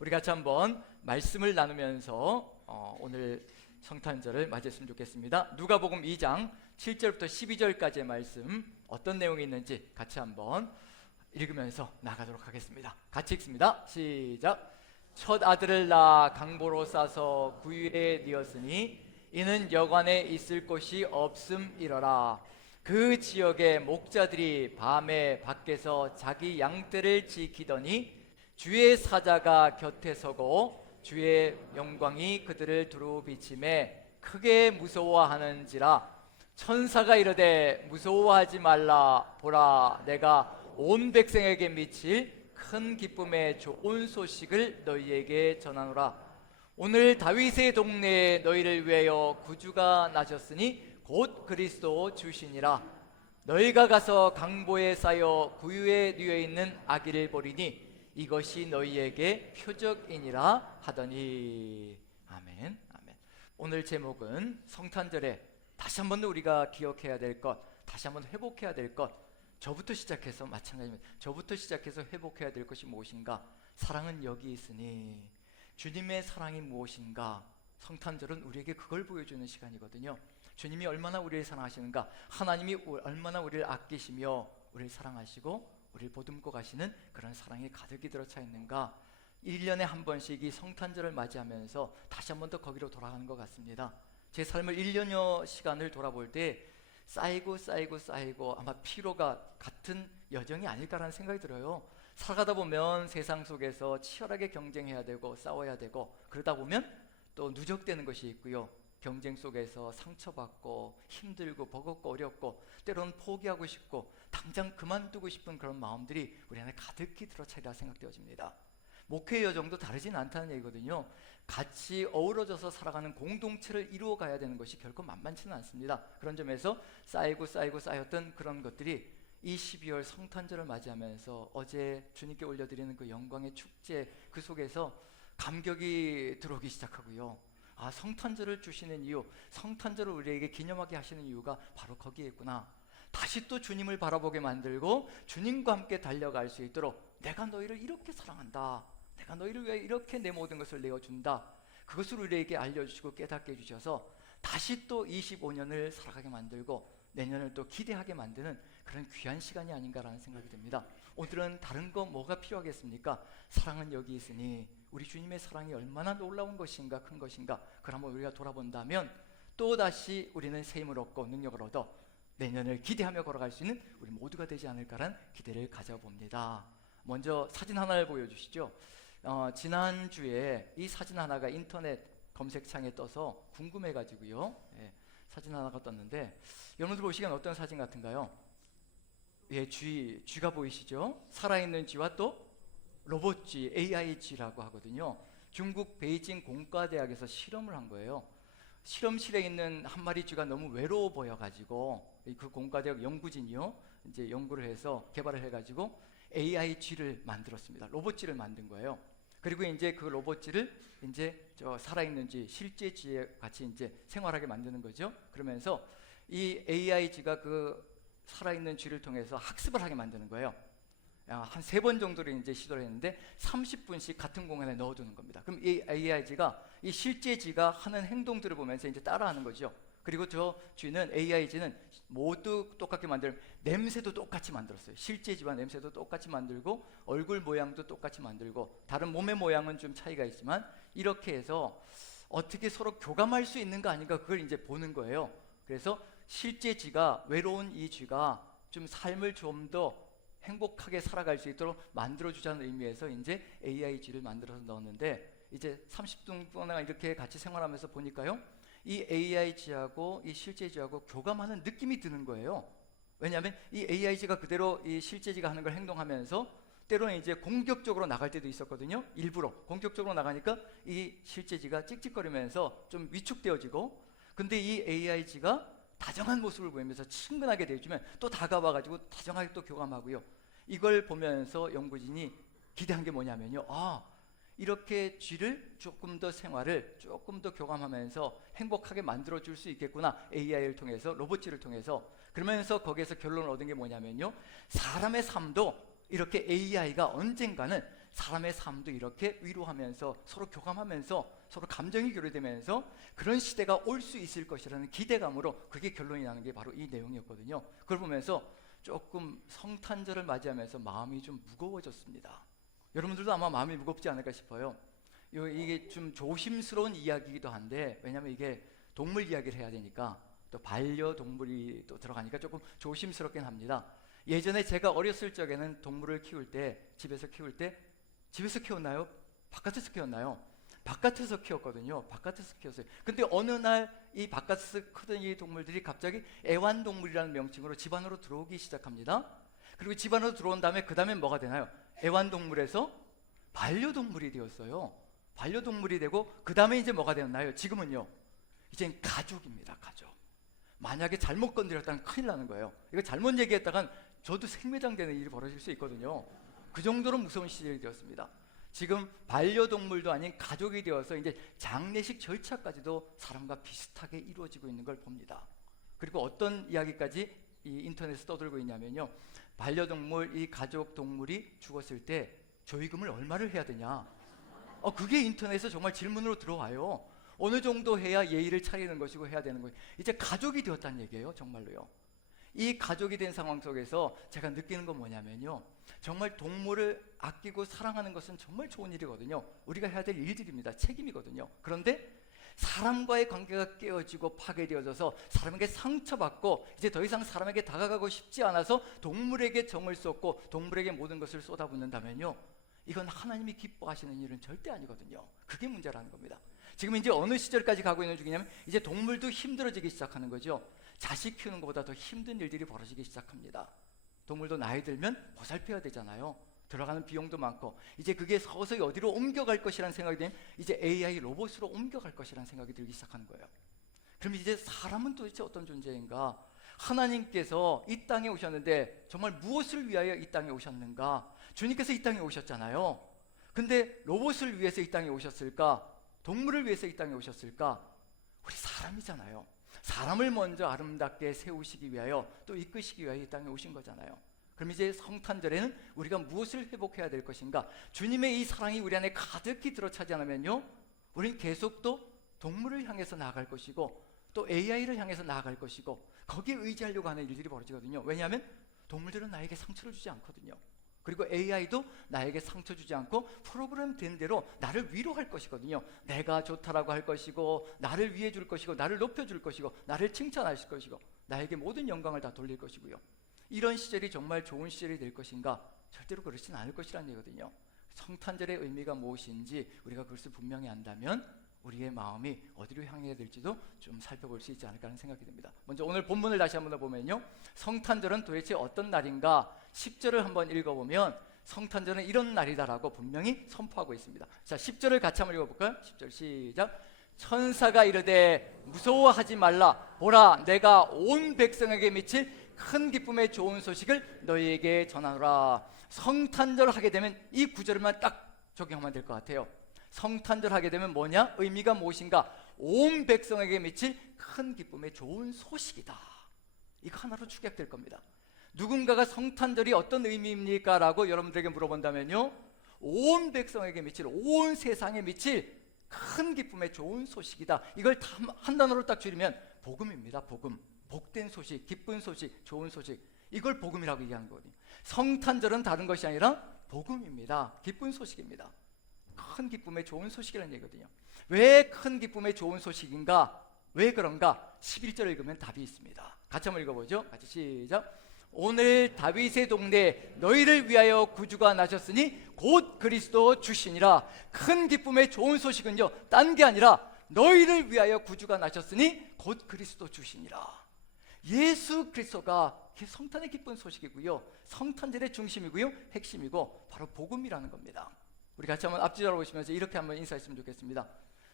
우리 같이 한번 말씀을 나누면서 오늘 성탄절을 맞이했으면 좋겠습니다. 누가복음 2장 7절부터 12절까지의 말씀 어떤 내용이 있는지 같이 한번 읽으면서 나가도록 하겠습니다. 같이 읽습니다. 시작. 첫 아들을 낳아 강보로 싸서 구유에 뉘었으니 이는 여관에 있을 곳이 없음이러라. 그 지역의 목자들이 밤에 밖에서 자기 양떼를 지키더니 주의 사자가 곁에 서고 주의 영광이 그들을 두루 비치매 크게 무서워하는지라. 천사가 이르되 무서워하지 말라. 보라, 내가 온 백성에게 미칠 큰 기쁨의 좋은 소식을 너희에게 전하노라. 오늘 다윗의 동네에 너희를 위하여 구주가 나셨으니 곧 그리스도 주시니라. 너희가 가서 강보에 쌓여 구유에 뉘어 있는 아기를 보리니 이것이 너희에게 표적이니라 하더니. 아멘. 아멘. 오늘 제목은 성탄절에 다시 한번 우리가 기억해야 될 것, 다시 한번 회복해야 될 것, 저부터 시작해서 마찬가지입니다. 저부터 시작해서 회복해야 될 것이 무엇인가? 사랑은 여기 있으니. 주님의 사랑이 무엇인가? 성탄절은 우리에게 그걸 보여주는 시간이거든요. 주님이 얼마나 우리를 사랑하시는가, 하나님이 얼마나 우리를 아끼시며 우리를 사랑하시고 우리를 보듬고 가시는 그런 사랑이 가득히 들어차 있는가. 1년에 한 번씩 이 성탄절을 맞이하면서 다시 한 번 더 거기로 돌아가는 것 같습니다. 제 삶을 1년여 시간을 돌아볼 때 쌓이고 아마 피로가 같은 여정이 아닐까라는 생각이 들어요. 살아가다 보면 세상 속에서 치열하게 경쟁해야 되고 싸워야 되고, 그러다 보면 또 누적되는 것이 있고요. 경쟁 속에서 상처받고 힘들고 버겁고 어렵고 때로는 포기하고 싶고 당장 그만두고 싶은 그런 마음들이 우리 안에 가득히 들어차리라 생각되어집니다. 목회 여정도 다르진 않다는 얘기거든요. 같이 어우러져서 살아가는 공동체를 이루어가야 되는 것이 결코 만만치는 않습니다. 그런 점에서 쌓였던 그런 것들이 이 12월 성탄절을 맞이하면서 어제 주님께 올려드리는 그 영광의 축제 그 속에서 감격이 들어오기 시작하고요. 아, 성탄절을 주시는 이유, 성탄절을 우리에게 기념하게 하시는 이유가 바로 거기에 있구나. 다시 또 주님을 바라보게 만들고 주님과 함께 달려갈 수 있도록 내가 너희를 이렇게 사랑한다, 내가 너희를 위해 이렇게 내 모든 것을 내어준다, 그것을 우리에게 알려주시고 깨닫게 해주셔서 다시 또 25년을 살아가게 만들고 내년을 또 기대하게 만드는 그런 귀한 시간이 아닌가라는 생각이 듭니다. 오늘은 다른 거 뭐가 필요하겠습니까? 사랑은 여기 있으니. 우리 주님의 사랑이 얼마나 놀라운 것인가, 큰 것인가, 그걸 한번 우리가 돌아본다면 또다시 우리는 새 힘을 얻고 능력을 얻어 내년을 기대하며 걸어갈 수 있는 우리 모두가 되지 않을까라는 기대를 가져봅니다. 먼저 사진 하나를 보여주시죠. 지난주에 이 사진 하나가 인터넷 검색창에 떠서 궁금해가지고요. 사진 하나가 떴는데 여러분들 보시기엔 어떤 사진 같은가요? 예, 쥐가 보이시죠? 살아있는 쥐와 또 로봇쥐, AI쥐라고 하거든요. 중국 베이징 공과대학에서 실험을 한 거예요. 실험실에 있는 한 마리 쥐가 너무 외로워 보여가지고 그 공과대학 연구진이요, 이제 연구를 해서 개발을 해가지고 AI쥐를 만들었습니다. 로봇쥐를 만든 거예요. 그리고 이제 그 로봇쥐를 이제 저 살아있는 쥐, 실제 쥐에 같이 이제 생활하게 만드는 거죠. 그러면서 이 AI쥐가 그 살아있는 쥐를 통해서 학습을 하게 만드는 거예요. 한 3번 정도를 이제 시도를 했는데 30분씩 같은 공간에 넣어두는 겁니다. 그럼 이 AIG가 이 실제 쥐가 하는 행동들을 보면서 이제 따라하는 거죠. 그리고 저 쥐는, AIG는 모두 똑같게 만들고 냄새도 똑같이 만들었어요. 실제 쥐와 냄새도 똑같이 만들고 얼굴 모양도 똑같이 만들고 다른 몸의 모양은 좀 차이가 있지만 이렇게 해서 어떻게 서로 교감할 수 있는가 아닌가, 그걸 이제 보는 거예요. 그래서 실제 쥐가, 외로운 이 쥐가 좀 삶을 좀 더 행복하게 살아갈 수 있도록 만들어주자는 의미에서 이제 AIG를 만들어서 넣었는데 이제 30분 동안 이렇게 같이 생활하면서 보니까요, 이 AIG하고 이 실제쥐하고 교감하는 느낌이 드는 거예요. 왜냐하면 이 AIG가 그대로 이 실제쥐가 하는 걸 행동하면서 때로는 이제 공격적으로 나갈 때도 있었거든요. 일부러 공격적으로 나가니까 이 실제쥐가 찍찍거리면서 좀 위축되어지고, 근데 이 AIG가 다정한 모습을 보이면서 친근하게 대해주면 또 다가와가지고 다정하게 또 교감하고요. 이걸 보면서 연구진이 기대한 게 뭐냐면요, 이렇게 쥐를 조금 더 생활을 조금 더 교감하면서 행복하게 만들어줄 수 있겠구나, AI를 통해서, 로봇쥐를 통해서. 그러면서 거기에서 결론을 얻은 게 뭐냐면요, 사람의 삶도 이렇게 AI가 언젠가는 사람의 삶도 이렇게 위로하면서 서로 교감하면서 서로 감정이 교류되면서 그런 시대가 올 수 있을 것이라는 기대감으로 그게 결론이 나는 게 바로 이 내용이었거든요. 그걸 보면서 조금 성탄절을 맞이하면서 마음이 좀 무거워졌습니다. 여러분들도 아마 마음이 무겁지 않을까 싶어요. 이게 좀 조심스러운 이야기이기도 한데, 왜냐하면 이게 동물 이야기를 해야 되니까 또 반려동물이 또 들어가니까 조금 조심스럽긴 합니다. 예전에 제가 어렸을 적에는 동물을 키울 때, 집에서 키웠나요? 바깥에서 키웠나요? 바깥에서 키웠거든요. 바깥에서 키웠어요. 근데 어느 날 이 바깥에서 크던 이 동물들이 갑자기 애완동물이라는 명칭으로 집 안으로 들어오기 시작합니다. 그리고 집 안으로 들어온 다음에 그 다음에 뭐가 되나요? 애완동물에서 반려동물이 되었어요. 반려동물이 되고 그 다음에 이제 뭐가 되었나요? 지금은요, 이젠 가족입니다. 가족. 만약에 잘못 건드렸다면 큰일 나는 거예요. 이거 잘못 얘기했다간 저도 생매장되는 일이 벌어질 수 있거든요. 그 정도로 무서운 시절이 되었습니다. 지금 반려동물도 아닌 가족이 되어서 이제 장례식 절차까지도 사람과 비슷하게 이루어지고 있는 걸 봅니다. 그리고 어떤 이야기까지 이 인터넷에 떠들고 있냐면요, 반려동물, 이 가족 동물이 죽었을 때 조의금을 얼마를 해야 되냐, 그게 인터넷에 정말 질문으로 들어와요. 어느 정도 해야 예의를 차리는 것이고 해야 되는 거예요. 이제 가족이 되었다는 얘기예요. 정말로요. 이 가족이 된 상황 속에서 제가 느끼는 건 뭐냐면요, 정말 동물을 아끼고 사랑하는 것은 정말 좋은 일이거든요. 우리가 해야 될 일들입니다. 책임이거든요. 그런데 사람과의 관계가 깨어지고 파괴되어져서 사람에게 상처받고 이제 더 이상 사람에게 다가가고 싶지 않아서 동물에게 정을 쏟고 동물에게 모든 것을 쏟아붓는다면요, 이건 하나님이 기뻐하시는 일은 절대 아니거든요. 그게 문제라는 겁니다. 지금 이제 어느 시절까지 가고 있는 중이냐면, 이제 동물도 힘들어지기 시작하는 거죠. 자식 키우는 것보다 더 힘든 일들이 벌어지기 시작합니다. 동물도 나이 들면 보살펴야 되잖아요. 들어가는 비용도 많고, 이제 그게 서서히 어디로 옮겨갈 것이라는 생각이 되면 이제 AI 로봇으로 옮겨갈 것이라는 생각이 들기 시작하는 거예요. 그럼 이제 사람은 도대체 어떤 존재인가? 하나님께서 이 땅에 오셨는데 정말 무엇을 위하여 이 땅에 오셨는가? 주님께서 이 땅에 오셨잖아요. 근데 로봇을 위해서 이 땅에 오셨을까? 동물을 위해서 이 땅에 오셨을까? 우리 사람이잖아요. 사람을 먼저 아름답게 세우시기 위하여 또 이끄시기 위하여 이 땅에 오신 거잖아요. 그럼 이제 성탄절에는 우리가 무엇을 회복해야 될 것인가? 주님의 이 사랑이 우리 안에 가득히 들어차지 않으면요, 우리는 계속 또 동물을 향해서 나아갈 것이고 또 AI를 향해서 나아갈 것이고 거기에 의지하려고 하는 일들이 벌어지거든요. 왜냐하면 동물들은 나에게 상처를 주지 않거든요. 그리고 AI도 나에게 상처 주지 않고 프로그램 된 대로 나를 위로할 것이거든요. 내가 좋다라고 할 것이고, 나를 위해 줄 것이고, 나를 높여줄 것이고, 나를 칭찬하실 것이고, 나에게 모든 영광을 다 돌릴 것이고요. 이런 시절이 정말 좋은 시절이 될 것인가? 절대로 그렇진 않을 것이라는 얘기거든요. 성탄절의 의미가 무엇인지 우리가 그것을 분명히 안다면 우리의 마음이 어디로 향해야 될지도 좀 살펴볼 수 있지 않을까 하는 생각이 듭니다. 먼저 오늘 본문을 다시 한번 보면요, 성탄절은 도대체 어떤 날인가? 10절을 한번 읽어보면 성탄절은 이런 날이다라고 분명히 선포하고 있습니다. 자, 10절을 같이 한번 읽어볼까요? 10절 시작. 천사가 이르되 무서워하지 말라. 보라, 내가 온 백성에게 미칠 큰 기쁨의 좋은 소식을 너희에게 전하노라. 성탄절 하게 되면 이 구절만 딱 적용하면 될 것 같아요. 성탄절 하게 되면 뭐냐? 의미가 무엇인가? 온 백성에게 미칠 큰 기쁨의 좋은 소식이다. 이거 하나로 축약될 겁니다. 누군가가 성탄절이 어떤 의미입니까? 라고 여러분들에게 물어본다면요, 온 백성에게 미칠, 온 세상에 미칠 큰 기쁨의 좋은 소식이다. 이걸 한 단어로 딱 줄이면 복음입니다. 복음. 복된 소식, 기쁜 소식, 좋은 소식, 이걸 복음이라고 얘기하는 거거든요. 성탄절은 다른 것이 아니라 복음입니다. 기쁜 소식입니다. 큰 기쁨의 좋은 소식이라는 얘기거든요. 왜 큰 기쁨의 좋은 소식인가? 왜 그런가? 11절 읽으면 답이 있습니다. 같이 한번 읽어보죠. 같이 시작. 오늘 다윗의 동네에 너희를 위하여 구주가 나셨으니 곧 그리스도 주시니라. 큰 기쁨의 좋은 소식은요, 딴 게 아니라 너희를 위하여 구주가 나셨으니 곧 그리스도 주시니라. 예수 그리스도가 성탄의 기쁜 소식이고요, 성탄절의 중심이고요, 핵심이고 바로 복음이라는 겁니다. 우리 같이 한번 앞뒤로 보시면서 이렇게 한번 인사했으면 좋겠습니다.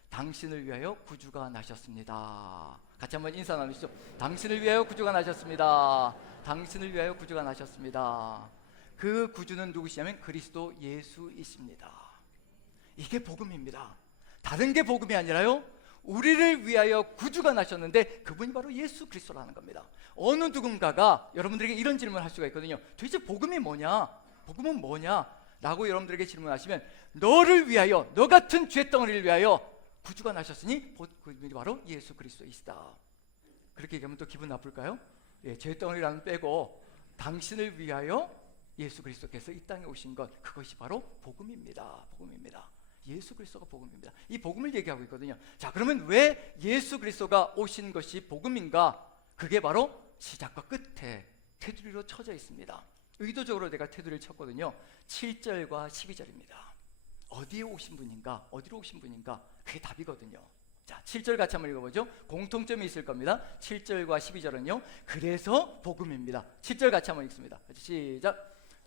당신을 위하여 구주가 나셨습니다. 같이 한번 인사 나누시죠. 당신을 위하여 구주가 나셨습니다. 당신을 위하여 구주가 나셨습니다. 그 구주는 누구시냐면 그리스도 예수이십니다. 이게 복음입니다. 다른 게 복음이 아니라요, 우리를 위하여 구주가 나셨는데 그분이 바로 예수 그리스도라는 겁니다. 어느 누군가가 여러분들에게 이런 질문을 할 수가 있거든요. 도대체 복음이 뭐냐? 복음은 뭐냐? 라고 여러분들에게 질문하시면 너를 위하여, 너 같은 죄덩어리를 위하여 구주가 나셨으니 그분이 바로 예수 그리스도이시다. 그렇게 얘기하면 또 기분 나쁠까요? 예, 죄덩어리라는 빼고 당신을 위하여 예수 그리스도께서 이 땅에 오신 것, 그것이 바로 복음입니다. 복음입니다. 예수 그리스도가 복음입니다. 이 복음을 얘기하고 있거든요. 자, 그러면 왜 예수 그리스도가 오신 것이 복음인가? 그게 바로 시작과 끝에 테두리로 쳐져 있습니다. 의도적으로 내가 테두리를 쳤거든요. 7절과 12절입니다. 어디에 오신 분인가? 어디로 오신 분인가? 그게 답이거든요. 자, 7절 같이 한번 읽어보죠. 공통점이 있을 겁니다. 7절과 12절은요, 그래서 복음입니다. 7절 같이 한번 읽습니다. 시작.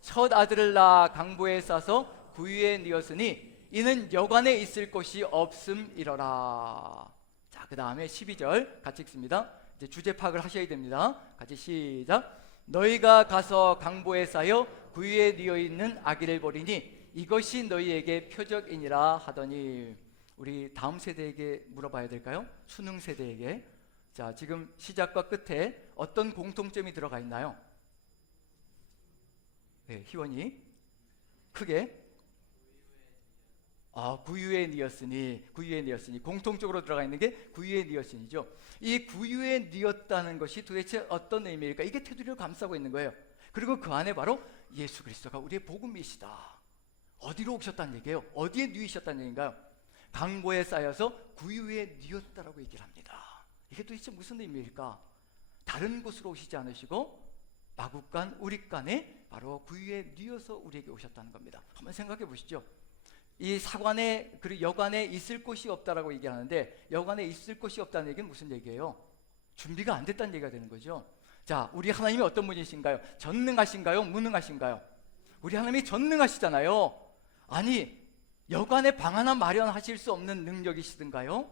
첫 아들을 낳아 강보에 싸서 구유에 뉘었으니 이는 여관에 있을 곳이 없음이러라. 자, 그 다음에 12절 같이 읽습니다. 이제 주제 파악을 하셔야 됩니다. 같이 시작. 너희가 가서 강보에 쌓여 구유에 뉘어 있는 아기를 보리니 이것이 너희에게 표적이니라 하더니, 우리 다음 세대에게 물어봐야 될까요? 수능 세대에게. 자, 지금 시작과 끝에 어떤 공통점이 들어가 있나요? 네, 희원이 크게 구유에 뉘었으니 공통적으로 들어가 있는 게 구유에 뉘었으니죠. 이 구유에 뉘었다는 것이 도대체 어떤 의미일까? 이게 테두리를 감싸고 있는 거예요. 그리고 그 안에 바로 예수 그리스도가 우리의 복음이시다. 어디로 오셨다는 얘기예요? 어디에 뉘으셨다는 얘기인가요? 강보에 쌓여서 구유에 뉘었다라고 얘기를 합니다. 이게 도대체 무슨 의미일까? 다른 곳으로 오시지 않으시고 마국간 우리간에 바로 구유에 뉘어서 우리에게 오셨다는 겁니다. 한번 생각해 보시죠. 이 사관에 그리고 여관에 있을 곳이 없다라고 얘기하는데, 여관에 있을 곳이 없다는 얘기는 무슨 얘기예요? 준비가 안 됐다는 얘기가 되는 거죠. 자, 우리 하나님이 어떤 분이신가요? 전능하신가요? 무능하신가요? 우리 하나님이 전능하시잖아요. 아니, 여관에 방 하나 마련하실 수 없는 능력이시든가요?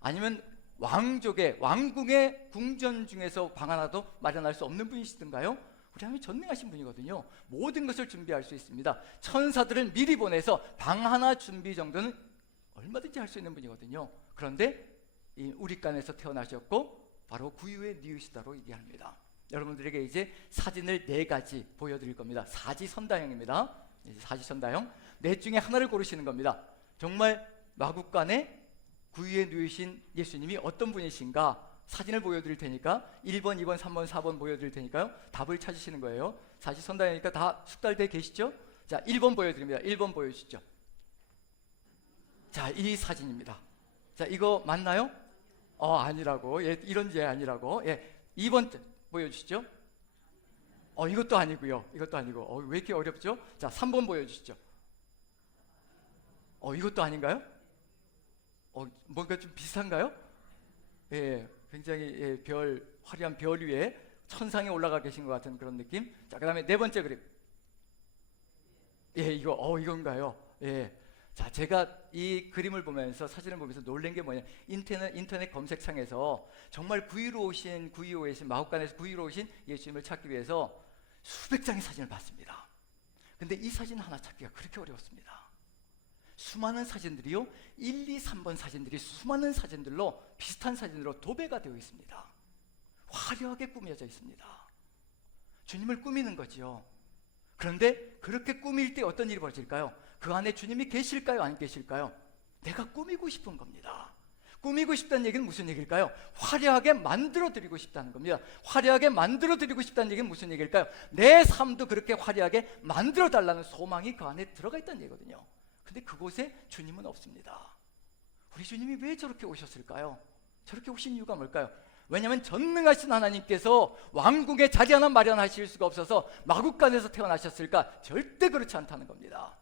아니면 왕궁의 궁전 중에서 방 하나도 마련할 수 없는 분이시든가요? 우리 하나님이 전능하신 분이거든요. 모든 것을 준비할 수 있습니다. 천사들을 미리 보내서 방 하나 준비 정도는 얼마든지 할 수 있는 분이거든요. 그런데 이 우리간에서 태어나셨고 바로 구유에 뉘으시다로 얘기합니다. 여러분들에게 이제 사진을 4가지 보여드릴 겁니다. 사지선다형입니다. 사지선다형. 넷 중에 하나를 고르시는 겁니다. 정말 마국간에 구유에 누이신 예수님이 어떤 분이신가 사진을 보여드릴 테니까 1번, 2번, 3번, 4번 보여드릴 테니까요. 답을 찾으시는 거예요. 사지선다형이니까 다 숙달돼 계시죠? 자, 1번 보여드립니다. 1번 보여주시죠. 자, 이 사진입니다. 자, 이거 맞나요? 아니라고. 예, 이런 예 아니라고. 예, 2번 보여주시죠. 이것도 아니고요. 이것도 아니고. 왜 이렇게 어렵죠? 자, 3번 보여주시죠. 이것도 아닌가요? 뭔가 좀 비슷한가요? 예, 굉장히 화려한 별 위에 천상에 올라가 계신 것 같은 그런 느낌. 자, 그 다음에 4번째 그림. 예, 이건가요? 예. 자, 제가 이 그림을 보면서, 사진을 보면서 놀란 게 뭐냐, 인터넷 검색창에서 정말 구유에 오신 마국간에서 구유로 오신 예수님을 찾기 위해서 수백 장의 사진을 봤습니다. 근데 이 사진 하나 찾기가 그렇게 어려웠습니다. 수많은 사진들이요, 1, 2, 3번 사진들이 수많은 사진들로, 비슷한 사진으로 도배가 되어 있습니다. 화려하게 꾸며져 있습니다. 주님을 꾸미는 거지요. 그런데 그렇게 꾸밀 때 어떤 일이 벌어질까요? 그 안에 주님이 계실까요? 안 계실까요? 내가 꾸미고 싶은 겁니다. 꾸미고 싶다는 얘기는 무슨 얘기일까요? 화려하게 만들어드리고 싶다는 겁니다. 화려하게 만들어드리고 싶다는 얘기는 무슨 얘기일까요? 내 삶도 그렇게 화려하게 만들어달라는 소망이 그 안에 들어가 있다는 얘기거든요. 근데 그곳에 주님은 없습니다. 우리 주님이 왜 저렇게 오셨을까요? 저렇게 오신 이유가 뭘까요? 왜냐하면 전능하신 하나님께서 왕궁에 자리 하나 마련하실 수가 없어서 마국간에서 태어나셨을까? 절대 그렇지 않다는 겁니다.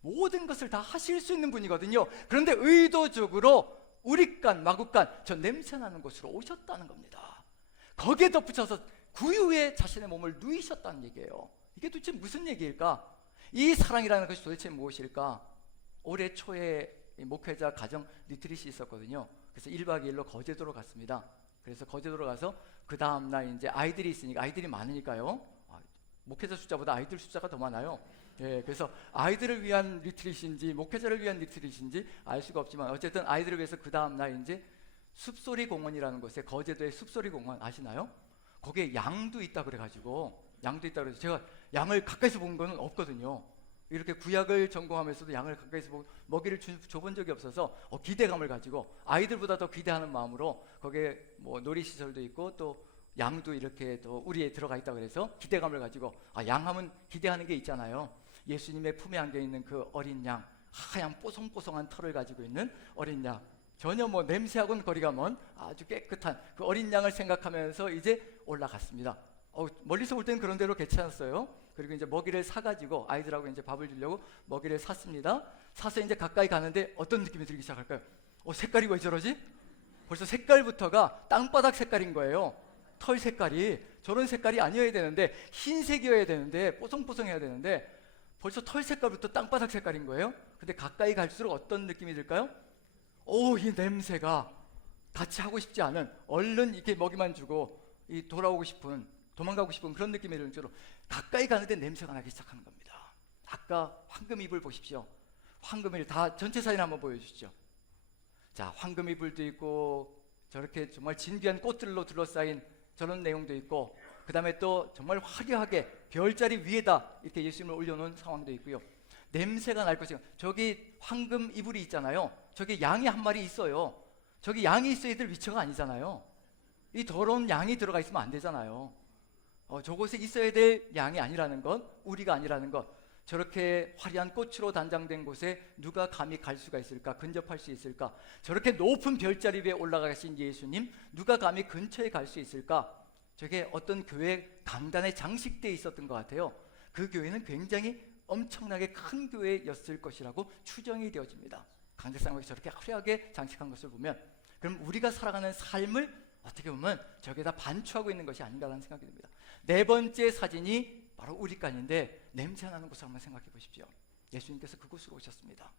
모든 것을 다 하실 수 있는 분이거든요. 그런데 의도적으로 우리간, 마국간, 저 냄새나는 곳으로 오셨다는 겁니다. 거기에 덧붙여서 구유에 자신의 몸을 누이셨다는 얘기예요. 이게 도대체 무슨 얘기일까? 이 사랑이라는 것이 도대체 무엇일까? 올해 초에 목회자 가정 리트릿이 있었거든요. 그래서 1박 2일로 거제도로 갔습니다. 그래서 거제도로 가서 그 다음날 이제 아이들이 있으니까, 아이들이 많으니까요. 목회자 숫자보다 아이들 숫자가 더 많아요. 예, 그래서 아이들을 위한 리트릿인지 목회자를 위한 리트릿인지 알 수가 없지만 어쨌든 아이들을 위해서 그 다음날 이제 숲소리 공원이라는 곳에, 거제도의 숲소리 공원 아시나요? 거기에 양도 있다 그래가지고, 제가 양을 가까이서 본 거는 없거든요. 이렇게 구약을 전공하면서도 양을 가까이서 보고 먹이를 줘본 적이 없어서 기대감을 가지고 아이들보다 더 기대하는 마음으로 거기에 뭐 놀이시설도 있고 또 양도 이렇게 또 우리에 들어가 있다고 그래서 기대감을 가지고 양하면 기대하는 게 있잖아요. 예수님의 품에 안겨 있는 그 어린 양, 하얀 뽀송뽀송한 털을 가지고 있는 어린 양, 전혀 뭐 냄새하고는 거리가 먼 아주 깨끗한 그 어린 양을 생각하면서 이제 올라갔습니다. 멀리서 볼 때는 그런 대로 괜찮았어요. 그리고 이제 먹이를 사가지고 아이들하고 이제 밥을 주려고 먹이를 샀습니다. 사서 이제 가까이 가는데 어떤 느낌이 들기 시작할까요? 색깔이 왜 저러지? 벌써 색깔부터가 땅바닥 색깔인 거예요. 털 색깔이 저런 색깔이 아니어야 되는데 흰색이어야 되는데 뽀송뽀송해야 되는데 벌써 털 색깔부터 땅바닥 색깔인 거예요. 근데 가까이 갈수록 어떤 느낌이 들까요? 이 냄새가 같이 하고 싶지 않은, 얼른 이렇게 먹이만 주고 도망가고 싶은 그런 느낌이 드는 줄로 가까이 가는데 냄새가 나기 시작하는 겁니다. 아까 황금이불 보십시오. 황금이불 다 전체 사진 한번 보여주시죠. 자, 황금이불도 있고 저렇게 정말 진귀한 꽃들로 둘러싸인 저런 내용도 있고, 그 다음에 또 정말 화려하게 별자리 위에다 이렇게 예수님을 올려놓은 상황도 있고요. 냄새가 날 것이고, 저기 황금 이불이 있잖아요. 저기 양이 한 마리 있어요. 저기 양이 있어야 될 위치가 아니잖아요. 이 더러운 양이 들어가 있으면 안 되잖아요. 저곳에 있어야 될 양이 아니라는 것, 우리가 아니라는 것. 저렇게 화려한 꽃으로 단장된 곳에 누가 감히 갈 수가 있을까? 근접할 수 있을까? 저렇게 높은 별자리 위에 올라가 계신 예수님, 누가 감히 근처에 갈 수 있을까? 저게 어떤 교회 강단에 장식되어 있었던 것 같아요. 그 교회는 굉장히 엄청나게 큰 교회였을 것이라고 추정이 되어집니다. 강대상국이 저렇게 화려하게 장식한 것을 보면, 그럼 우리가 살아가는 삶을 어떻게 보면 저게다 반추하고 있는 것이 아닌가라는 생각이 듭니다. 네 번째 사진이 바로 우리간인데, 냄새나는 곳을 한번 생각해 보십시오. 예수님께서 그곳으로 오셨습니다.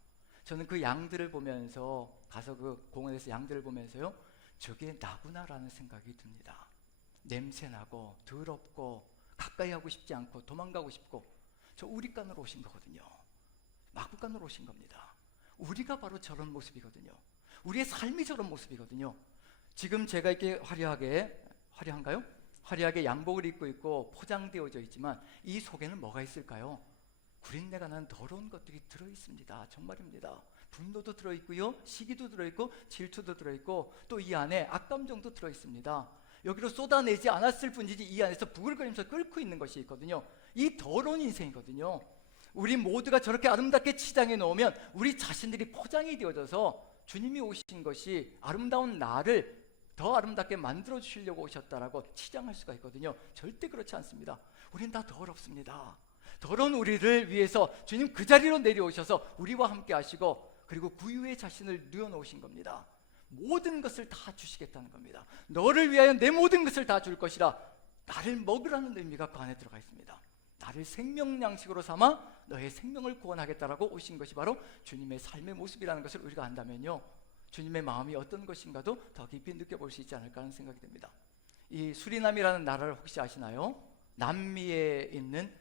저는 그 양들을 보면서, 가서 그 공원에서 양들을 보면서요, 저게 나구나라는 생각이 듭니다. 냄새나고 더럽고 가까이 하고 싶지 않고 도망가고 싶고, 저 우리간으로 오신 거거든요. 마구간으로 오신 겁니다. 우리가 바로 저런 모습이거든요. 우리의 삶이 저런 모습이거든요. 지금 제가 이렇게 화려한가요? 화려하게 양복을 입고 있고 포장되어져 있지만 이 속에는 뭐가 있을까요? 구린내가 나는 더러운 것들이 들어있습니다. 정말입니다. 분노도 들어있고요, 시기도 들어있고 질투도 들어있고, 또 이 안에 악감정도 들어있습니다. 여기로 쏟아내지 않았을 뿐이지 이 안에서 부글거리면서 끓고 있는 것이 있거든요. 이 더러운 인생이거든요. 우리 모두가 저렇게 아름답게 치장해 놓으면 우리 자신들이 포장이 되어져서 주님이 오신 것이 아름다운 나를 더 아름답게 만들어 주시려고 오셨다라고 치장할 수가 있거든요. 절대 그렇지 않습니다. 우린 다 더럽습니다. 더러운 우리를 위해서 주님 그 자리로 내려오셔서 우리와 함께 하시고, 그리고 구유의 자신을 누워놓으신 겁니다. 모든 것을 다 주시겠다는 겁니다. 너를 위하여 내 모든 것을 다 줄 것이라. 나를 먹으라는 의미가 그 안에 들어가 있습니다. 나를 생명양식으로 삼아 너의 생명을 구원하겠다라고 오신 것이 바로 주님의 삶의 모습이라는 것을 우리가 안다면요, 주님의 마음이 어떤 것인가도 더 깊이 느껴볼 수 있지 않을까 하는 생각이 듭니다. 이 수리남이라는 나라를 혹시 아시나요? 남미에 있는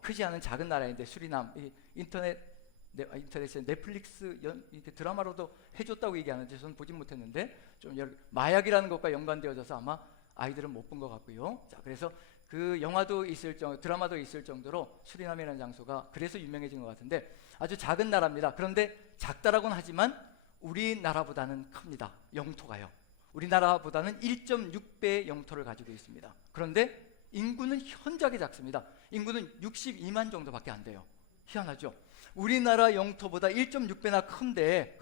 크지 않은 작은 나라인데, 수리남, 인터넷에 넷플릭스 이렇게 드라마로도 해줬다고 얘기하는데 저는 보진 못했는데, 좀 마약이라는 것과 연관되어져서 아마 아이들은 못 본 것 같고요. 자, 그래서 그 영화도 있을 드라마도 있을 정도로 수리남이라는 장소가 그래서 유명해진 것 같은데, 아주 작은 나라입니다. 그런데 작다라고는 하지만 우리나라보다는 큽니다. 영토가요. 우리나라보다는 1.6배의 영토를 가지고 있습니다. 그런데 인구는 현저하게 작습니다. 인구는 62만 정도밖에 안 돼요. 희한하죠? 우리나라 영토보다 1.6배나 큰데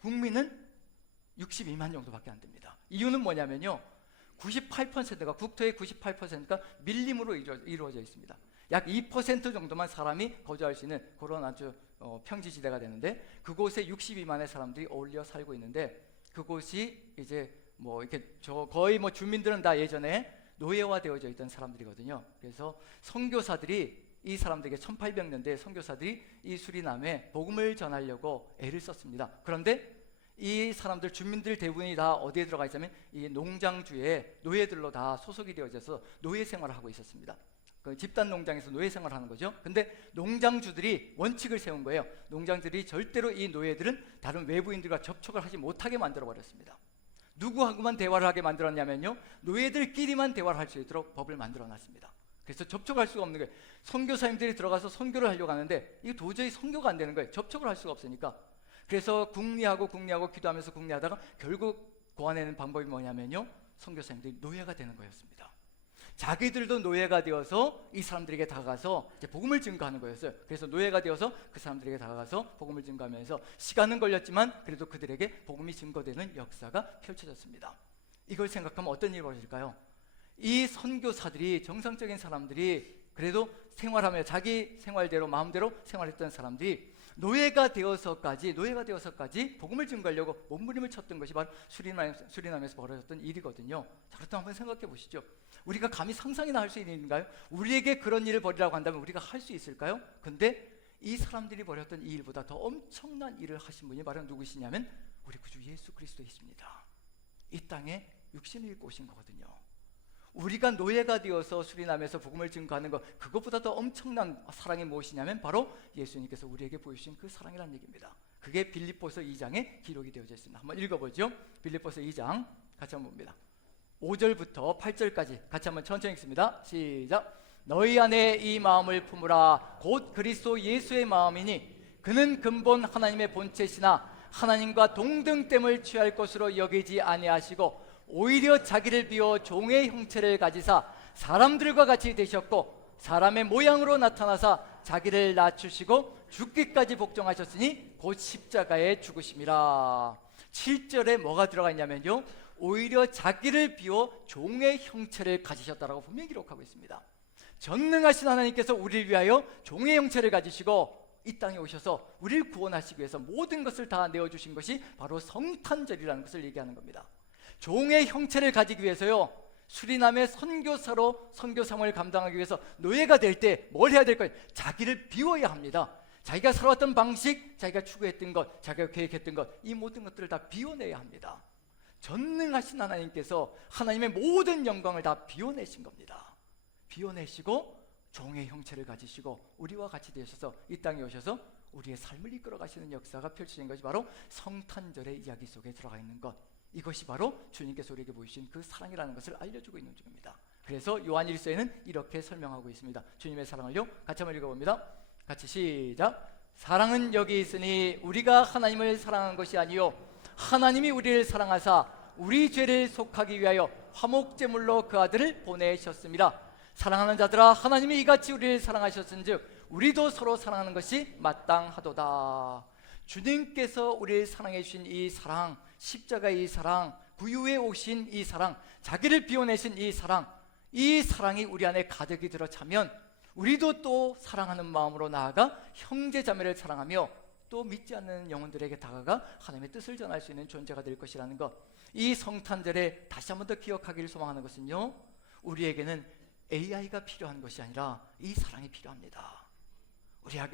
국민은 62만 정도밖에 안 됩니다. 이유는 뭐냐면요, 98%가 국토의 98%가 밀림으로 이루어져 있습니다. 약 2% 정도만 사람이 거주할 수 있는 그런 아주 평지지대가 되는데, 그곳에 62만의 사람들이 어울려 살고 있는데, 그곳이 이제 뭐 이렇게 거의 뭐 주민들은 다 예전에 노예화되어져 있던 사람들이거든요. 그래서 선교사들이 이 사람들에게 1800년대에 선교사들이 이 수리남에 복음을 전하려고 애를 썼습니다. 그런데 이 사람들, 주민들 대부분이 다 어디에 들어가 있냐면 이 농장주에 노예들로 다 소속이 되어져서 노예 생활을 하고 있었습니다. 그 집단 농장에서 노예 생활을 하는 거죠. 근데 농장주들이 원칙을 세운 거예요. 농장들이 절대로 이 노예들은 다른 외부인들과 접촉을 하지 못하게 만들어 버렸습니다. 누구하고만 대화를 하게 만들었냐면요, 노예들끼리만 대화를 할 수 있도록 법을 만들어 놨습니다. 그래서 접촉할 수가 없는 거예요. 선교사님들이 들어가서 선교를 하려고 하는데 이게 도저히 선교가 안 되는 거예요. 접촉을 할 수가 없으니까. 그래서 궁리하고 기도하면서 궁리하다가 결국 고안해낸 방법이 뭐냐면요, 선교사님들이 노예가 되는 거였습니다. 자기들도 노예가 되어서 이 사람들에게 다가가서 이제 복음을 증거하는 거였어요. 그래서 노예가 되어서 그 사람들에게 다가가서 복음을 증거하면서 시간은 걸렸지만 그래도 그들에게 복음이 증거되는 역사가 펼쳐졌습니다. 이걸 생각하면 어떤 일이 벌어질까요? 이 선교사들이, 정상적인 사람들이 그래도 생활하며 자기 생활대로 마음대로 생활했던 사람들이 노예가 되어서까지 복음을 증거하려고 몸부림을 쳤던 것이 바로 수리남에서 벌어졌던 일이거든요. 자, 그렇다면 한번 생각해 보시죠. 우리가 감히 상상이나 할 수 있는 일인가요? 우리에게 그런 일을 벌이라고 한다면 우리가 할 수 있을까요? 근데 이 사람들이 벌였던 이 일보다 더 엄청난 일을 하신 분이 바로 누구시냐면 우리 구주 예수 그리스도이십니다. 이 땅에 육신을 입고 오신 거거든요. 우리가 노예가 되어서 수리남에서 복음을 증거하는 것, 그것보다 더 엄청난 사랑이 무엇이냐면 바로 예수님께서 우리에게 보여주신 그 사랑이라는 얘기입니다. 그게 빌립보서 2장에 기록이 되어져 있습니다. 한번 읽어보죠. 빌립보서 2장 같이 한번 봅니다. 5절부터 8절까지 같이 한번 천천히 읽습니다. 시작. 너희 안에 이 마음을 품으라. 곧 그리스도 예수의 마음이니 그는 근본 하나님의 본체시나 하나님과 동등됨을 취할 것으로 여기지 아니하시고 오히려 자기를 비워 종의 형체를 가지사 사람들과 같이 되셨고 사람의 모양으로 나타나사 자기를 낮추시고 죽기까지 복종하셨으니 곧 십자가에 죽으심이라. 7절에 뭐가 들어가 있냐면요, 오히려 자기를 비워 종의 형체를 가지셨다라고 분명히 기록하고 있습니다. 전능하신 하나님께서 우리를 위하여 종의 형체를 가지시고 이 땅에 오셔서 우리를 구원하시기 위해서 모든 것을 다 내어주신 것이 바로 성탄절이라는 것을 얘기하는 겁니다. 종의 형체를 가지기 위해서요, 수리남의 선교사로 선교 사명을 감당하기 위해서 노예가 될 때 뭘 해야 될까요? 자기를 비워야 합니다. 자기가 살아왔던 방식, 자기가 추구했던 것, 자기가 계획했던 것, 이 모든 것들을 다 비워내야 합니다. 전능하신 하나님께서 하나님의 모든 영광을 다 비워내신 겁니다. 비워내시고 종의 형체를 가지시고 우리와 같이 되셔서 이 땅에 오셔서 우리의 삶을 이끌어 가시는 역사가 펼쳐진 것이 바로 성탄절의 이야기 속에 들어가 있는 것, 이것이 바로 주님께서 우리에게 보이신 그 사랑이라는 것을 알려주고 있는 중입니다. 그래서 요한일서에는 이렇게 설명하고 있습니다. 주님의 사랑을요, 같이 한번 읽어봅니다. 같이 시작. 사랑은 여기 있으니 우리가 하나님을 사랑한 것이 아니요 하나님이 우리를 사랑하사 우리 죄를 속하기 위하여 화목제물로 그 아들을 보내셨습니다. 사랑하는 자들아, 하나님이 이같이 우리를 사랑하셨은즉 우리도 서로 사랑하는 것이 마땅하도다. 주님께서 우리를 사랑해 주신 이 사랑, 십자가의 이 사랑, 구유에 오신 이 사랑, 자기를 비워내신 이 사랑이 우리 안에 가득히 들어차면 우리도 또 사랑하는 마음으로 나아가 형제 자매를 사랑하며 또 믿지 않는 영혼들에게 다가가 하나님의 뜻을 전할 수 있는 존재가 될 것이라는 것, 이 성탄절에 다시 한 번 더 기억하기를 소망하는 것은요, 우리에게는 AI가 필요한 것이 아니라 이 사랑이 필요합니다.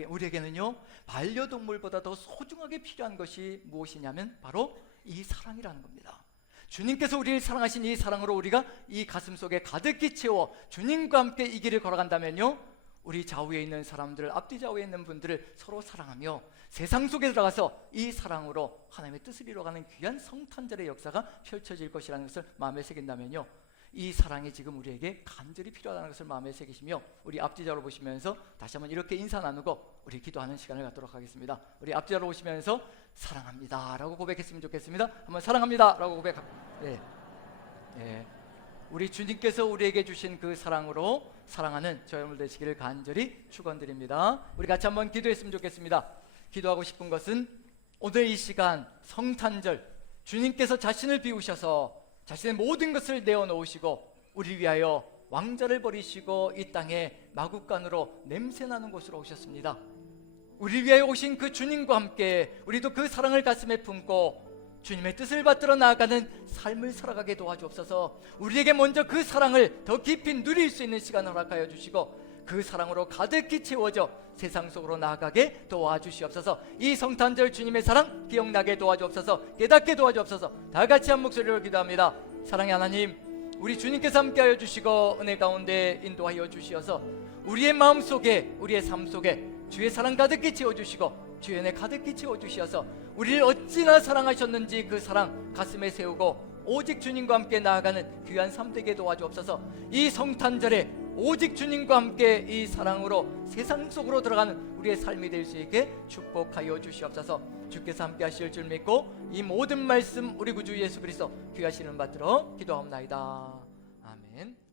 우리에게는요, 반려동물보다 더 소중하게 필요한 것이 무엇이냐면 바로 이 사랑이라는 겁니다. 주님께서 우리를 사랑하신 이 사랑으로 우리가 이 가슴 속에 가득히 채워 주님과 함께 이 길을 걸어간다면요, 우리 좌우에 있는 사람들, 앞뒤 좌우에 있는 분들을 서로 사랑하며 세상 속에 들어가서 이 사랑으로 하나님의 뜻을 이루어가는 귀한 성탄절의 역사가 펼쳐질 것이라는 것을 마음에 새긴다면요, 이 사랑이 지금 우리에게 간절히 필요하다는 것을 마음에 새기시며 우리 앞뒤자로 보시면서 다시 한번 이렇게 인사 나누고 우리 기도하는 시간을 갖도록 하겠습니다. 우리 앞뒤자로 보시면서 사랑합니다 라고 고백했으면 좋겠습니다. 한번 사랑합니다 라고 고백합니다. 네. 우리 주님께서 우리에게 주신 그 사랑으로 사랑하는 저 여러분들 되시기를 간절히 축원드립니다. 우리 같이 한번 기도했으면 좋겠습니다. 기도하고 싶은 것은 오늘 이 시간 성탄절, 주님께서 자신을 비우셔서 자신의 모든 것을 내어놓으시고 우리 위하여 왕자를 버리시고 이 땅에 마국간으로 냄새나는 곳으로 오셨습니다. 우리 위하여 오신 그 주님과 함께 우리도 그 사랑을 가슴에 품고 주님의 뜻을 받들어 나아가는 삶을 살아가게 도와주옵소서. 우리에게 먼저 그 사랑을 더 깊이 누릴 수 있는 시간을 허락하여 주시고 그 사랑으로 가득히 채워져 세상 속으로 나아가게 도와주시옵소서. 이 성탄절 주님의 사랑 기억나게 도와주옵소서. 깨닫게 도와주옵소서. 다 같이 한 목소리로 기도합니다. 사랑의 하나님, 우리 주님께서 함께하여 주시고 은혜 가운데 인도하여 주시어서 우리의 마음속에, 우리의 삶 속에 주의 사랑 가득히 채워주시고 주의 은혜 가득히 채워주시어서 우리를 어찌나 사랑하셨는지 그 사랑 가슴에 세우고 오직 주님과 함께 나아가는 귀한 삶 되게 도와주옵소서. 이 성탄절에 오직 주님과 함께 이 사랑으로 세상 속으로 들어가는 우리의 삶이 될 수 있게 축복하여 주시옵소서. 주께서 함께 하실 줄 믿고 이 모든 말씀 우리 구주 예수 그리스도 귀하시는 받들어 기도합나이다. 아멘.